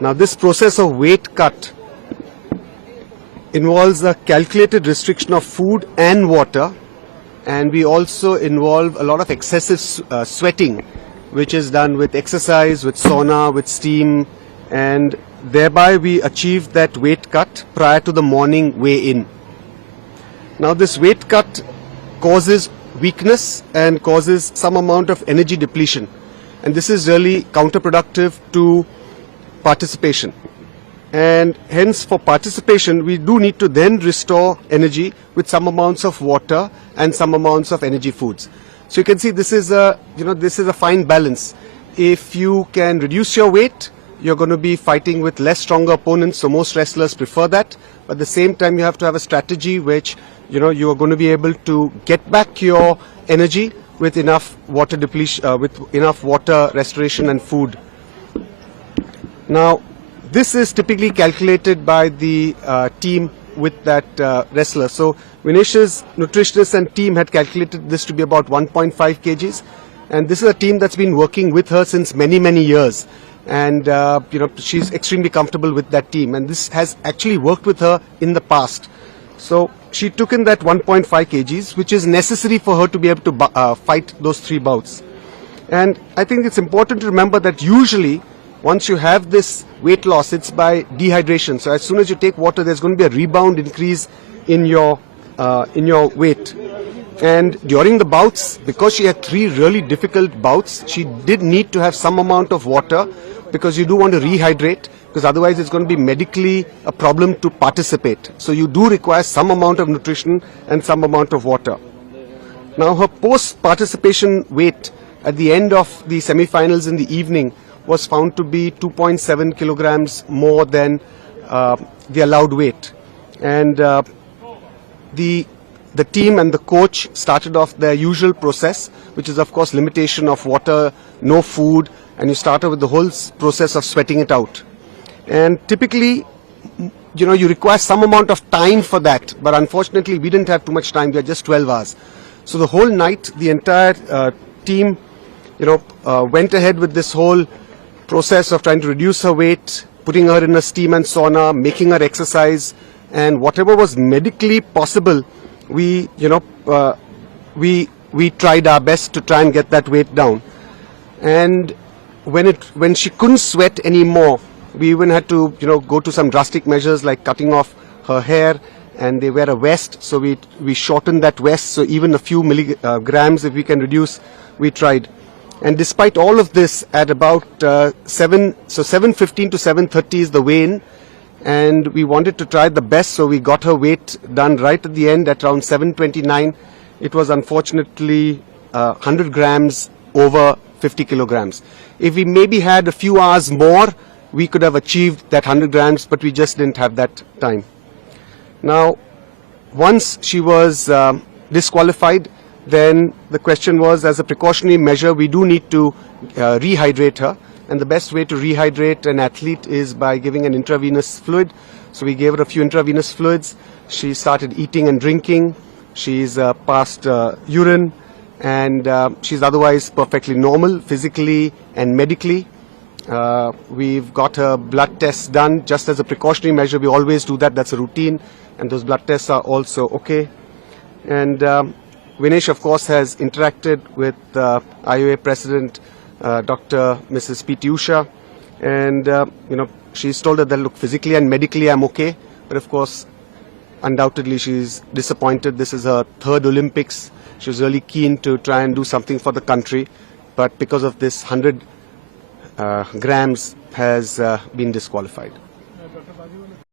Now this process of weight cut involves a calculated restriction of food and water, and we also involve a lot of excessive sweating, which is done with exercise, with sauna, with steam, and thereby we achieve that weight cut prior to the morning weigh-in. Now this weight cut causes weakness and causes some amount of energy depletion, and this is really counterproductive to participation. And hence for participation we do need to then restore energy with some amounts of water and some amounts of energy foods. So you can see this is a fine balance. If you can reduce your weight, you're going to be fighting with less stronger opponents, so most wrestlers prefer that. But at the same time you have to have a strategy which you are going to be able to get back your energy with enough water depletion, with enough water restoration and food. Now this is typically calculated by the team with that wrestler. So Vinesh's nutritionist and team had calculated this to be about 1.5 kgs, and this is a team that's been working with her since many years, and she's extremely comfortable with that team, and this has actually worked with her in the past. So she took in that 1.5 kgs, which is necessary for her to be able to fight those 3 bouts. And I think it's important to remember that usually once you have this weight loss, it's by dehydration. So as soon as you take water, there's going to be a rebound increase in your weight. And during the bouts, because she had 3 really difficult bouts, she did need to have some amount of water, because you do want to rehydrate, because otherwise it's going to be medically a problem to participate. So you do require some amount of nutrition and some amount of water. Now her post-participation weight at the end of the semi-finals in the evening was found to be 2.7 kilograms more than the allowed weight. And the team and the coach started off their usual process, which is of course limitation of water, no food, and you started with the whole process of sweating it out. And typically, you require some amount of time for that, but unfortunately we didn't have too much time. We had just 12 hours. So the whole night, the entire team, went ahead with this whole process of trying to reduce her weight, putting her in a steam and sauna, making her exercise, and whatever was medically possible, we tried our best to try and get that weight down. And when she couldn't sweat anymore, we even had to go to some drastic measures like cutting off her hair, and they wear a vest, so we shortened that vest, so even a few milligrams if we can reduce, we tried. And despite all of this, at about 7:15 to 7:30 is the weigh-in, and we wanted to try the best, so we got her weight done right at the end at around 7:29. It was unfortunately 100 grams over 50 kilograms. If we maybe had a few hours more, we could have achieved that 100 grams, but we just didn't have that time. Now, once she was disqualified, then the question was, as a precautionary measure, we do need to rehydrate her. And the best way to rehydrate an athlete is by giving an intravenous fluid. So we gave her a few intravenous fluids. She started eating and drinking. She's passed urine, and she's otherwise perfectly normal, physically and medically. We've got her blood tests done just as a precautionary measure. We always do that. That's a routine. And those blood tests are also okay. And Vinesh, of course, has interacted with IOA President Dr. Mrs. P.T. Usha, and she's told her that, look, physically and medically I'm okay, but of course, undoubtedly she's disappointed. This is her 3rd Olympics. She was really keen to try and do something for the country, but because of this 100 grams has been disqualified.